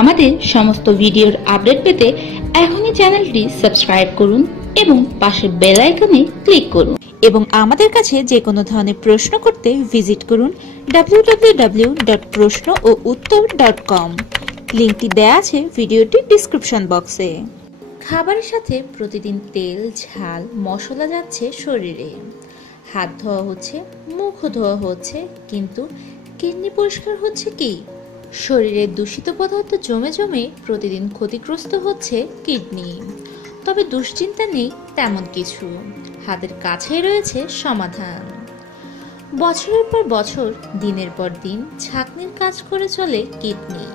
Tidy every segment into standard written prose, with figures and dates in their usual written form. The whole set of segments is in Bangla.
আমাদের সমস্ত ভিডিওর আপডেট পেতে এখনই চ্যানেলটি সাবস্ক্রাইব করুন এবং পাশের বেল আইকনে ক্লিক করুন এবং আমাদের কাছে যে কোনো ধরনের প্রশ্ন করতে ভিজিট করুন www.proshno-uttor.com। লিংকটি দেয়া আছে ভিডিওটির ডেসক্রিপশন বক্সে। খাবারের সাথে প্রতিদিন তেল, ঝাল, মশলা যাচ্ছে শরীরে, হাত ধোয়া হচ্ছে, মুখ ধোয়া হচ্ছে, কিন্তু কিডনি পরিষ্কার হচ্ছে কি? শরীরের দূষিত পদার্থ জমে জমে প্রতিদিন ক্ষতিগ্রস্ত হচ্ছে কিডনি। তবে দুশ্চিন্তা নেই তেমন কিছু, হাতের কাছেই রয়েছে সমাধান। বছরের পর বছর, দিনের পর দিন ছাঁকনির কাজ করে চলে কিডনি।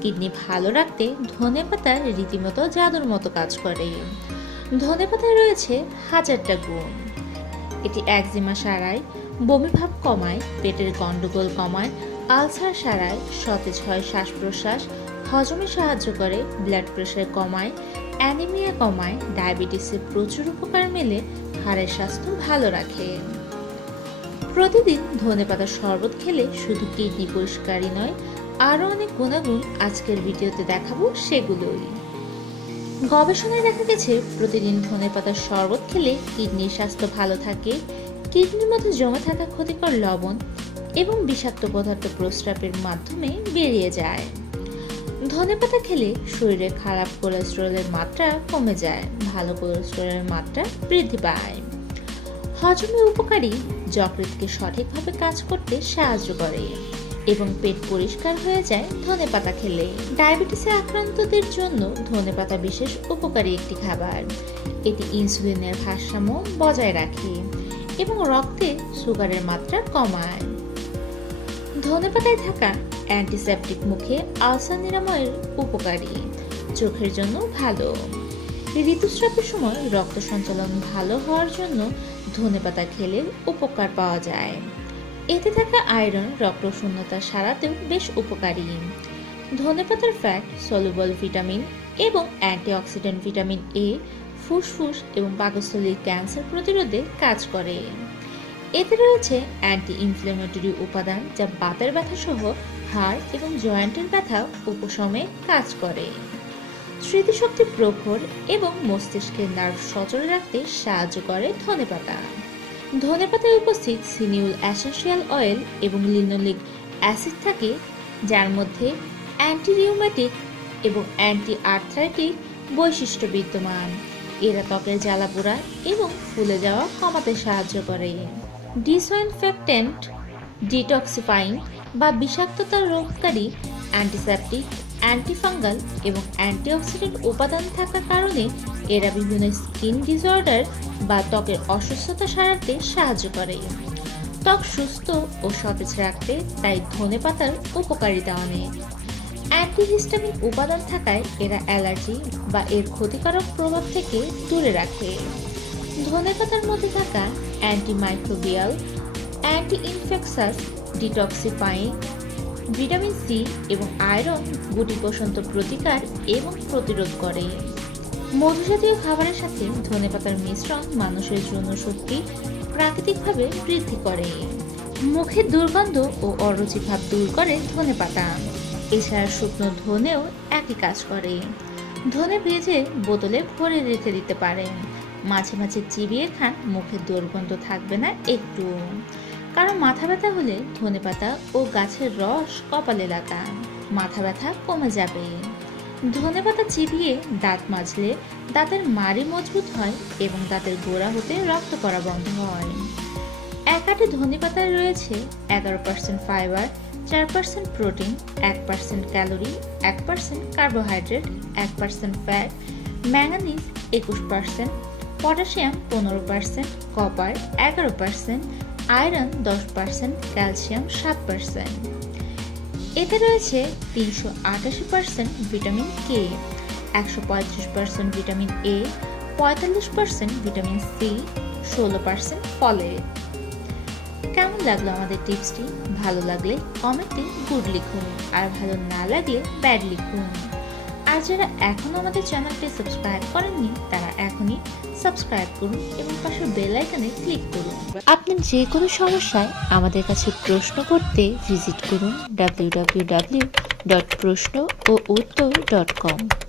কিডনি ভালো রাখতে ধনেপাতা রীতিমতো জাদুর মতো কাজ করে। ধনেপাতায় রয়েছে হাজারটা গুণ। এটি একজিমা সারায়, বমি ভাব কমায়, পেটের গন্ডগোল কমায়, আলসার সারায়, সতেজ হয় শ্বাস প্রশ্বাস, হজমে সাহায্য করে, ব্লাড প্রেশার কমায়, অ্যানিমিয়া কমায়, ডায়াবেটিসের প্রচুর উপকার মেলে, হাড়ের স্বাস্থ্য ভালো রাখে। প্রতিদিন ধনেপাতার শরবত খেলে শুধু কিডনি পরিষ্কারই নয়, আরো অনেক গুণাগুণ আজকের ভিডিওতে দেখাবো সেগুলোই। গবেষণায় দেখা গেছে প্রতিদিন ধনেপাতার শরবত খেলে কিডনির স্বাস্থ্য ভালো থাকে। কিডনির মধ্যে জমে থাকা ক্ষতিকর লবণ এবং বিষাক্ত পদার্থ প্রস্রাবের মাধ্যমে বেরিয়ে যায়। ধনেপাতা খেলে শরীরে খারাপ কোলেস্টেরলের মাত্রা কমে যায়, ভালো কোলেস্টেরলের মাত্রা বৃদ্ধি পায়। হজমে উপকারী, যকৃতকে সঠিকভাবে কাজ করতে সাহায্য করে এবং পেট পরিষ্কার হয়ে যায় ধনেপাতা খেলে। ডায়াবেটিসে আক্রান্তদের জন্য ধনেপাতা বিশেষ উপকারী একটি খাবার। এটি ইনসুলিনের ভারসাম্য বজায় রাখে এবং রক্তে সুগারের মাত্রা কমায়। ধনেপাতায় থাকা অ্যান্টিসেপটিক মুখে আলসার নিরাময়ের উপকারী, চোখের জন্য ভালো। ঋতুস্রাবের সময় রক্ত সঞ্চালন ভালো হওয়ার জন্য ধনেপাতা খেলে উপকার পাওয়া যায়। এতে থাকা আয়রন রক্ত শূন্যতা সারাতেও বেশ উপকারী। ধনেপাতার ফ্যাট সলুবল ভিটামিন এবং অ্যান্টিঅক্সিডেন্ট ভিটামিন এ ফুসফুস এবং পাকস্থলীর ক্যান্সার প্রতিরোধে কাজ করে। এতে রয়েছে অ্যান্টি ইনফ্লেমেটরি উপাদান যা বাতের ব্যথা সহ হাড় এবং জয়েন্টের ব্যথা উপশমে কাজ করে। স্মৃতিশক্তি প্রখর এবং মস্তিষ্কের নার্ভ সচল রাখতে সাহায্য করে ধনেপাতা। ধনেপাতায় উপস্থিত সিনিউল এসেনশিয়াল অয়েল এবং লিনোলিক অ্যাসিড থাকে, যার মধ্যে অ্যান্টি রিউমেটিক এবং অ্যান্টি আর্থ্রাইটিক বৈশিষ্ট্য বিদ্যমান। এরা ত্বকের জ্বালাপোড়া এবং ফুলে যাওয়া কমাতে সাহায্য করে। ডিসইনফেক্টেন্ট, ডিটক্সিফাইং বা বিষাক্ততা রোধকারী, অ্যান্টিসেপটিক, অ্যান্টিফাঙ্গাল এবং অ্যান্টিঅক্সিডেন্ট উপাদান থাকার কারণে এরা বিভিন্ন স্কিন ডিসঅর্ডার বা ত্বকের অসুস্থতা সারাতে সাহায্য করে। ত্বক সুস্থ ও সতেজ রাখতে তাই ধনেপাতার উপকারিতা অনেক। অ্যান্টিহিস্টামিন উপাদান থাকায় এরা অ্যালার্জি বা এর ক্ষতিকারক প্রভাব থেকে দূরে রাখে। ধনেপাতার মধ্যে থাকা antimicrobial, anti infectious, detoxifying, vitamin C এবং আয়রন গুটি বসন্ত প্রতিকার এবং প্রতিরোধ করে। মধু জাতীয় খাবারের সাথে ধনেপাতার মিশ্রণ মানুষের যৌন শক্তি প্রাকৃতিকভাবে বৃদ্ধি করে। মুখের দুর্গন্ধ ও অরুচি ভাব দূর করে ধনেপাতা। এছাড়া শুকনো ধনেও একই কাজ করে। ধনে ভেজে বোতলে ভরে রেখে দিতে পারেন। মাঝে মাঝে চিবিয়ে খান, মুখের দুর্গন্ধ থাকবে না একটু। কারণ মাথা ব্যথা হলে ধনেপাতা ও গাছের রস কপালে লাগান, মাথা ব্যথা কমে যাবে। ধনেপাতা চিবিয়ে দাঁত মাজলে দাঁতের মাড়ি মজবুত হয় এবং দাঁতের গোড়া হতে রক্ত পড়া বন্ধ হয়। এক আটে ধনেপাতায় রয়েছে 11% fibre, 4% protein, 1% calorie, 1% carbohydrate, 1% fat, manganese 21%, potassium 15%, copper 11%, iron 10%, calcium 7%। এতে রয়েছে 388% vitamin K, 135% vitamin A, 45% vitamin C, 16% folate. কেমন লাগলো আমাদের টিপসটি? ভালো লাগলে কমেন্টে গুড লিখুন, আর ভালো না লাগলে ব্যাড লিখুন। আর যারা এখনো আমাদের চ্যানেলটি সাবস্ক্রাইব করেননি তারা এখনই সাবস্ক্রাইব করুন এবং পাশের বেল আইকনে ক্লিক করুন। আপনার যে কোনো সমস্যায় আমাদের কাছে প্রশ্ন করতে ভিজিট করুন www প্রশ্ন ও উত্তর.com।